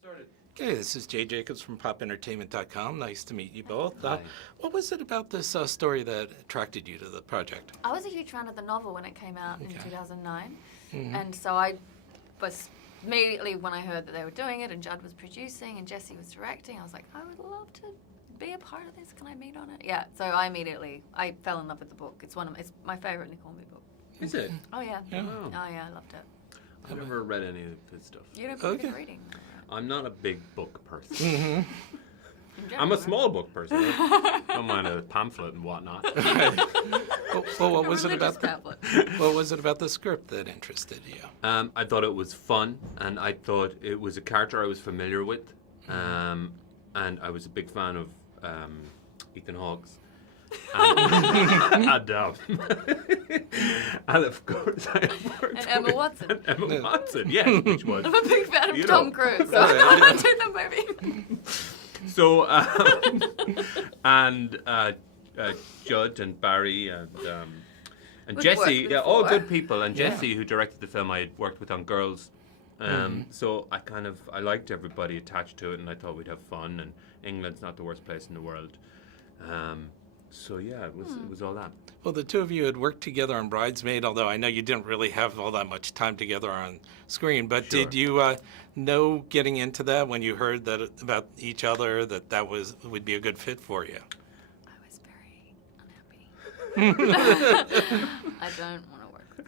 Started. Okay, this is Jay Jacobs from PopEntertainment.com. Nice to meet you both. What was it about this story that attracted you to the project? I was a huge fan of the novel when it came out in 2009. And so I was immediately, when I heard that they were doing it and Judd was producing and Jesse was directing, I was like, I would love to be a part of this. Can I meet on it? Yeah, so I fell in love with the book. It's my favorite Nick Hornby book. Is it? Oh, yeah. Yeah. Oh, yeah, I loved it. I've never read any of his stuff. You don't believe in reading. I'm not a big book person. In I'm a general, small book person. I don't mind a pamphlet and whatnot. Well, what was it religious about? pamphlet. What was it about the script that interested you? I thought it was fun, and I thought it was a character I was familiar with, and I was a big fan of Ethan Hawke's. And of course I have worked And Emma with Watson. and Emma Watson, yes, which was. I'm a big fan You of know. Tom Cruise, so I want to do the movie. So, and Judd and Barry and We've Jesse, worked yeah, all before. good people. And Jesse, who directed the film, I had worked with on Girls. So I liked everybody attached to it, and I thought we'd have fun. And England's not the worst place in the world. So yeah, it was all that. Well, the two of you had worked together on Bridesmaid, although I know you didn't really have all that much time together on screen. But Sure. did you know getting into that when you heard that about each other that would be a good fit for you? I was very unhappy. I don't want to work with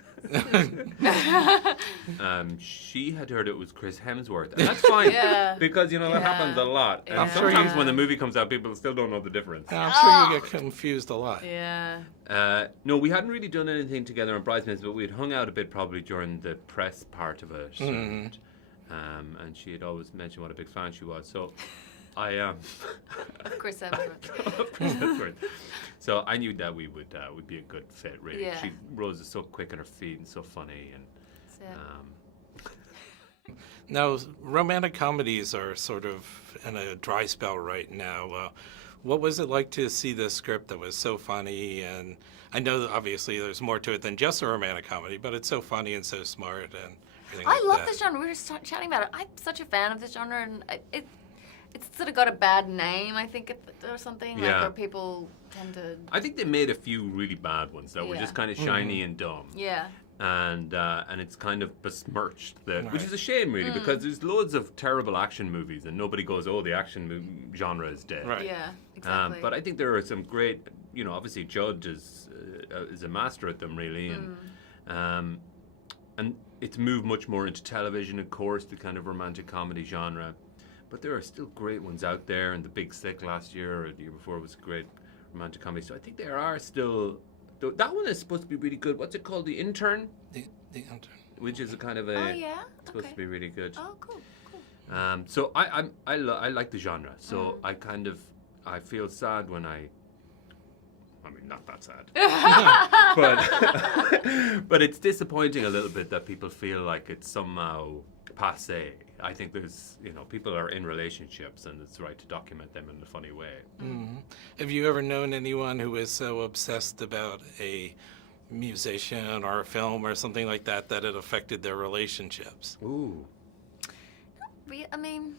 She had heard it was Chris Hemsworth, and that's fine. Yeah. Because, that Yeah. happens a lot. And Yeah. sometimes when the movie comes out, people still don't know the difference. I'm sure you get confused a lot. Yeah. No, we hadn't really done anything together on Bridesmaids, but we'd hung out a bit probably during the press part of it. And she had always mentioned what a big fan she was. So I Chris Evans. Chris Hemsworth. So I knew that we'd be a good fit, really. Yeah. Rose is so quick on her feet and so funny, and That's it. Now, romantic comedies are sort of in a dry spell right now. What was it like to see this script that was so funny? And I know that obviously there's more to it than just a romantic comedy, but it's so funny and so smart and everything I like love that. this genre. We were just chatting about it. I'm such a fan of this genre, and it's sort of got a bad name, I think, or something. Yeah. Like, where people tend to. I think they made a few really bad ones that were Yeah. just kind of shiny and dumb. Yeah. And it's kind of besmirched, which Right. is a shame, really, because there's loads of terrible action movies, and nobody goes, "Oh, the action genre is dead." Right. Yeah. Exactly. But I think there are some great, obviously Judd is a master at them, really, and it's moved much more into television, of course, the kind of romantic comedy genre. But there are still great ones out there, and The Big Sick last year or the year before was a great romantic comedy. So I think there are still. That one is supposed to be really good. What's it called? The Intern? The intern. Which is a kind of a. Oh yeah. Supposed Okay. to be really good. Oh, cool. Cool. So I like the genre. So I feel sad when I mean, not that sad. but it's disappointing a little bit that people feel like it's somehow passé. I think there's, people are in relationships and it's right to document them in a funny way. Have you ever known anyone who is so obsessed about a musician or a film or something like that it affected their relationships? Ooh. I mean,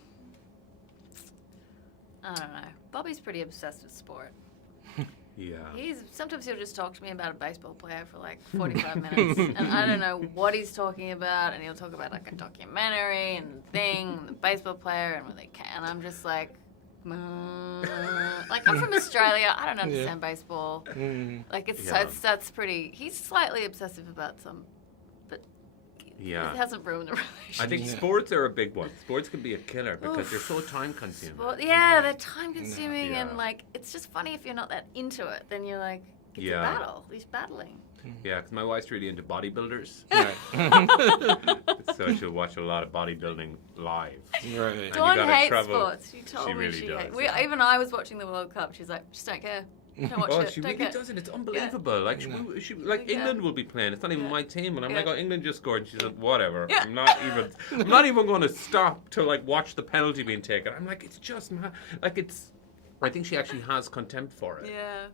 I don't know. Bobby's pretty obsessed with sport. Yeah. Sometimes he'll just talk to me about a baseball player for like 45 minutes, and I don't know what he's talking about, and he'll talk about like a documentary and the thing, and the baseball player, and when they can, and I'm just like, like I'm from Australia, I don't understand baseball. Like that's pretty. He's slightly obsessive about some, but Yeah. it hasn't ruined the relationship. I think sports are a big one. Sports can be a killer because they're so time consuming. They're time consuming, Yeah. and like it's just funny if you're not that into it. Then you're like, it's a Yeah. battle. He's battling. Yeah, because my wife's really into bodybuilders. Right. So she'll watch a lot of bodybuilding live. Right. you Dawn gotta hates travel. sports. She told She me really she does, hates. yeah. Even I was watching the World Cup. She's like, just don't care. Don't watch Oh, it. she don't really care. doesn't. It's unbelievable. Like, she Yeah. England will be playing. It's not even my team, and I'm like, Yeah. oh, England just scored. And she's like, whatever. Yeah. I'm not even going to stop to like watch the penalty being taken. I'm like, it's just like it's. I think she actually has contempt for it. Yeah.